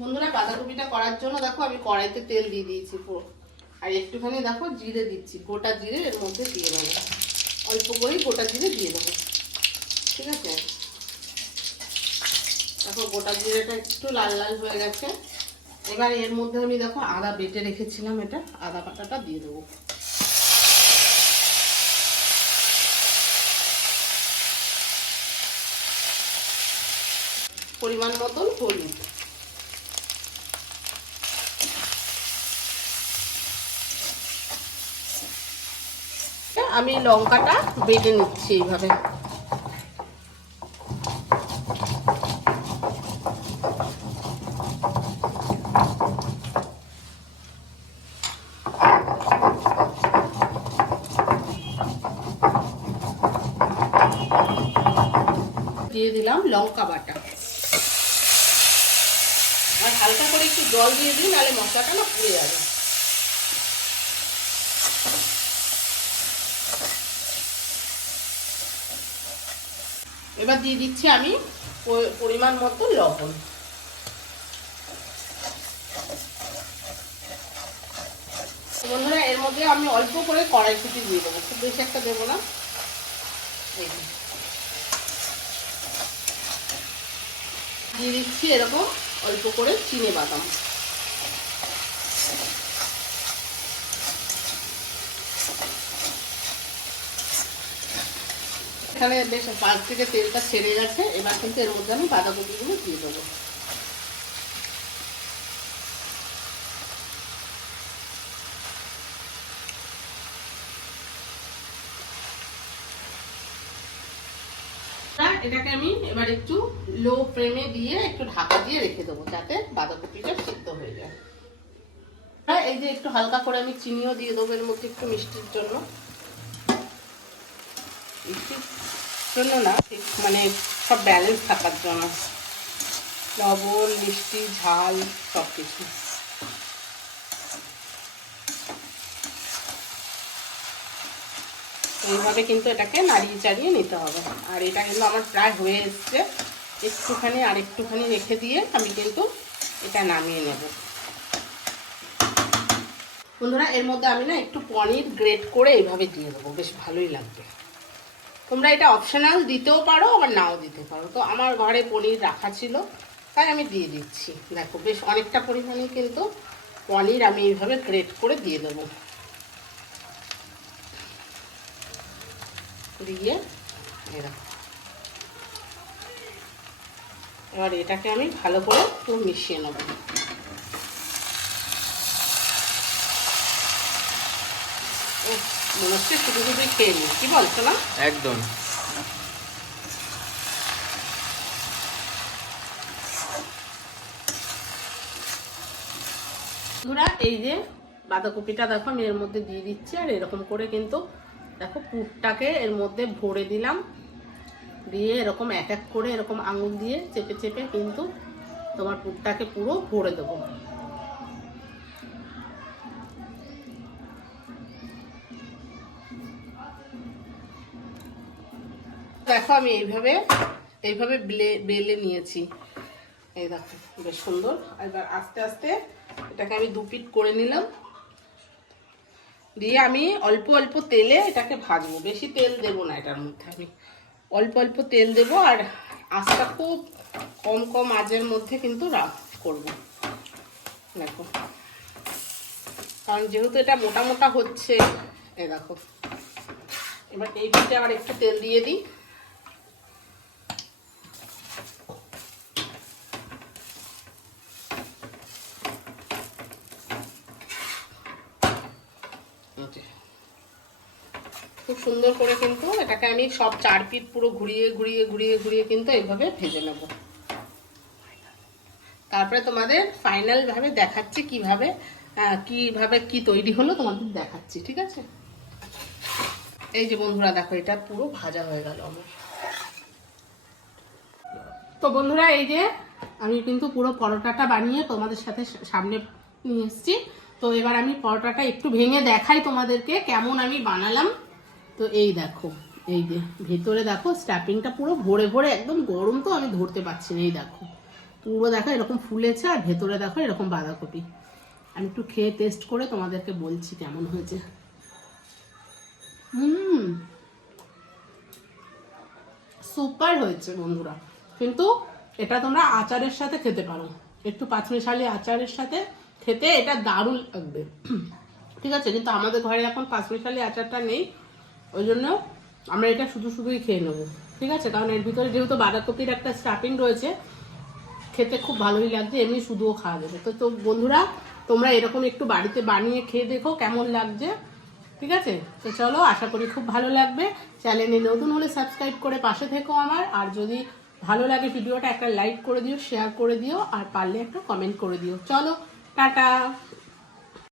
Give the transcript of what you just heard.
বন্ধুরা, বাঁধাকপিটা করার জন্য দেখো আমি কড়াইতে তেল দিয়ে দিয়েছি পুরো। আর একটুখানি দেখো জিরে দিচ্ছি, গোটা জিরে এর মধ্যে দিয়ে দেবো। অল্প করেই গোটা জিরে দিয়ে দেবো। ঠিক আছে? দেখো গোটা জিরেটা একটু লাল লাল হয়ে গেছে। এবার এর মধ্যে আমি দেখো আদা বেটে রেখেছিলাম এটা, আদা বাটাটা দিয়ে দেবো। পরিমাণ মতন হলুদ। আমি লঙ্কাটা বেটে নিচ্ছি এইভাবে। দিয়ে দিলাম লঙ্কা বাটা। আর হালকা করে একটু জল দিয়ে দিই, নাহলে মশলাটা না পুড়ে যাবে। এবার দিয়ে দিচ্ছি আমি পরিমাণ মতো লবণ। বন্ধুরা, এর মধ্যে আমি অল্প করে কড়াইশুটি দিয়ে দেবো, খুব বেশি একটা দেবো না। দিয়ে দিচ্ছি এরকম অল্প করে চিনে বাদাম। এখানে বেশ পাঁচ থেকে তেলটা ছেড়ে গেছে, এবার কিন্তু এর মধ্যে আমি বাঁধাকপিগুলো দিয়ে দেবো। এটাকে আমি এবার একটু লো ফ্লেমে দিয়ে একটু ঢাকা দিয়ে রেখে দেবো, যাতে বাঁধাকপিটা সিদ্ধ হয়ে যায়। হ্যাঁ এই যে একটু হালকা করে আমি চিনিও দিয়ে দেবো এর মধ্যে একটু মিষ্টির জন্য। জন্য না, ঠিক মানে সব ব্যালেন্স থাকার জন্য। লবণ, মিষ্টি, ঝাল সব কিছু এইভাবে কিন্তু এটাকে নাড়িয়ে চাড়িয়ে নিতে হবে। আর এটা কিন্তু আমার প্রায় হয়ে এসছে। একটুখানি আর একটুখানি রেখে দিয়ে আমি কিন্তু এটা নামিয়ে নেব। বন্ধুরা, এর মধ্যে আমি না একটু পনির গ্রেট করে এইভাবে দিয়ে দেবো। বেশ ভালোই লাগবে। তোমরা এটা অপশনাল দিতেও পারো আবার নাও দিতে পারো। তো আমার ঘরে পনির রাখা ছিল তাই আমি দিয়ে দিচ্ছি। দেখো বেশ অনেকটা পরিমাণে কিন্তু পনির আমি এইভাবে গ্রেট করে দিয়ে দেবো। দিয়ে এরকম এবার এটাকে আমি ভালো করে একটু মিশিয়ে নেব। উফ, মনে হচ্ছে শুধু শুধু খেয়ে নিই। কি বলছো না একদম। বন্ধুরা এই যে বাঁধাকপিটা দেখো আমি এর মধ্যে দিয়ে দিচ্ছি আর এরকম করে কিন্তু দেখো পুরটাকে এর মধ্যে ভরে দিলাম। দিয়ে এরকম এক এক করে এরকম আঙুল দিয়ে চেপে চেপে কিন্তু তোমার পুরটাকে পুরো ভরে দেবো। দেখো আমি এইভাবে এইভাবে বেলে- নিয়েছি। এই দেখো, বেশ সুন্দর। এবার আস্তে আস্তে এটাকে আমি দু পিট করে নিলাম। দিয়ে আমি অল্প অল্প তেলে এটাকে ভাজবো। বেশি তেল দেবো না এটার মধ্যে। আমি অল্প অল্প তেল দেবো আর আঁচটা খুব কম কম আঁচের মধ্যে কিন্তু রাখ করব। দেখো। কারণ যেহেতু এটা মোটা মোটা হচ্ছে, এই দেখো। এবার এই পিঠে আবার একটু তেল দিয়ে দিই এই যে। খুব সুন্দর করে কিন্তু এটাকে আমি সব চার পিট পুরো ঘুরিয়ে ঘুরিয়ে ঘুরিয়ে ঘুরিয়ে কিন্তু এইভাবে ভেজে নেব। তারপরে তোমাদের ফাইনাল ভাবে দেখাচ্ছি কীভাবে কীভাবে কি তৈরি হলো তোমাদের দেখাচ্ছি, ঠিক আছে? এই যে বন্ধুরা, দেখো, এটা পুরো ভাজা হয়ে গেল আমার। তো বন্ধুরা, এই যে আমি কিন্তু পুরো পরোটাটা বানিয়ে তোমাদের সাথে সামনে নিয়ে এসেছি। তো এবার আমি পরোটাটা একটু ভেঙে দেখাই তোমাদেরকে কেমন আমি বানালাম। তো এই দেখো, এই যে ভেতরে দেখো, স্ট্যাপিংটা পুরো ভরে ভরে একদম গরম তো আমি ধরতে পারছি না, এই দেখো। পুরো দেখো এরকম ফুলেছে আর ভেতরে দেখো এরকম বাঁধাকপি। আমি একটু খেয়ে টেস্ট করে তোমাদেরকে বলছি কেমন হয়েছে। হুম সুপার হয়েছে বন্ধুরা। কিন্তু এটা তোমরা আচারের সাথে খেতে পারো। একটু পাঁচমিশালি আচারের সাথে খেতে এটা দারুণ লাগবে। ঠিক আছে, কিন্তু আমাদের ঘরে এখন পাঁচমিশালি আচারটা নেই। ওই জন্য আমরা এটা শুধু শুধুই খেয়ে নেব। ঠিক আছে? কারণ এর ভিতরে যেহেতু বাঁধাকপির একটা স্টাফিং রয়েছে, খেতে খুব ভালোই লাগছে, এমনি শুধুও খাওয়া যাবে। তো তো বন্ধুরা, তোমরা এরকম একটু বাড়িতে বানিয়ে খেয়ে দেখো কেমন লাগছে। ঠিক আছে? তো চলো, আশা করি খুব ভালো লাগবে। চ্যানেলে নতুন হলে সাবস্ক্রাইব করে পাশে থেকো আমার। আর যদি ভালো লাগে ভিডিওটা, একটা লাইক করে দিও শেয়ার করে দিও, আর পারলে একটা কমেন্ট করে দিও। চলো, টাটা!